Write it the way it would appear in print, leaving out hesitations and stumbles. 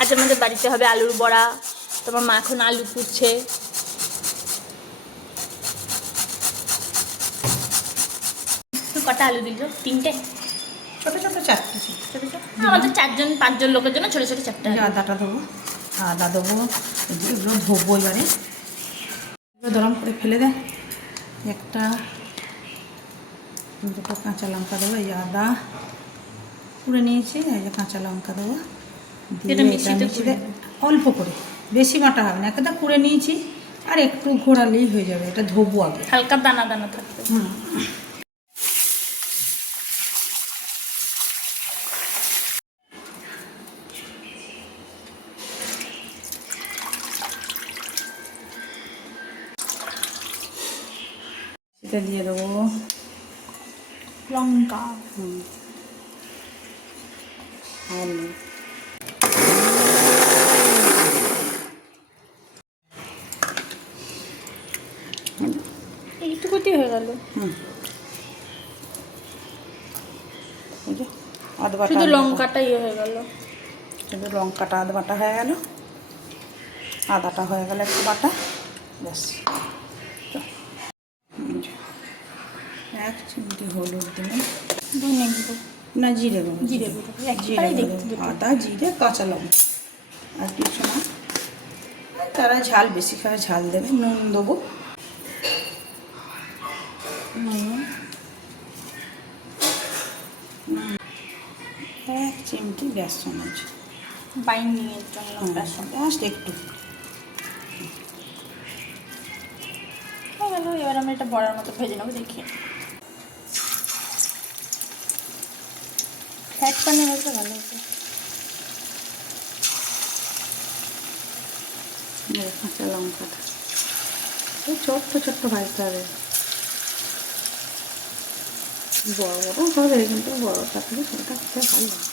আজ আমাদের বাড়িতে হবে আলুর বড়া। তোমার মা এখন আলু কুটছে। কটা আলু দিল? 3টে, ছোটো ছোটো 4টে। ছোটো ছোটো আমাদের 4-5 জন লোকের জন্য ছোটো ছোটো 4টে। আদাটা দেবো, আদা দেবো, এগুলো ধোবো এবারে। গরম করে ফেলে দেয়। একটা 2টো কাঁচা লঙ্কা দেবো, এই আদা পুড়ে নিয়েছি, এই যে কাঁচা লঙ্কা দেবো, দিয়ে মিশিয়ে অল্প করে, বেশি বাটা হবে না, একটা কুড়ে নিয়েছি, আর একটু ঘোরালেই হয়ে যাবে। এটা ধোবো আগে, হালকা দানা দানা থাকবে। এটা দিয়ে দেবো লঙ্কা, আলু, এইটুকুটি হয়ে গেল। আদা বাটা, শুধু লঙ্কাটা ইয়ে হয়ে গেল, শুধু লঙ্কাটা আদা বাটা হয়ে গেল, আদাটা হয়ে গেল একটু বাটা, ব্যাস। 1 চিমটি হলুদ দেবেন, ধনে গুঁড়ো না জিরে দেবো, জিরে গুঁড়ো, জিরে দেবো, আদা জিরে কাঁচা লঙ্কা, আর কিছু না। তারা ঝাল বেশি খায় ঝাল দেবে। নুন দেবো, নুন 1 চিমটি বেসন আছে বাইন্ডিংয়ের জন্য। বেসন জাস্ট একটু হয়ে গেল। এবার আমি এটা বড়ার মতো ভেজে নেবো। দেখি ফ্যাট পানি হয়েছে ভালো হতো। কাঁচা লঙ্কাটা এই ছোট্ট ছোট্ট ভাজতে হবে, বড় বড় হবে, কিন্তু বড়টা থেকে সেটা খেতে ভালো লাগে।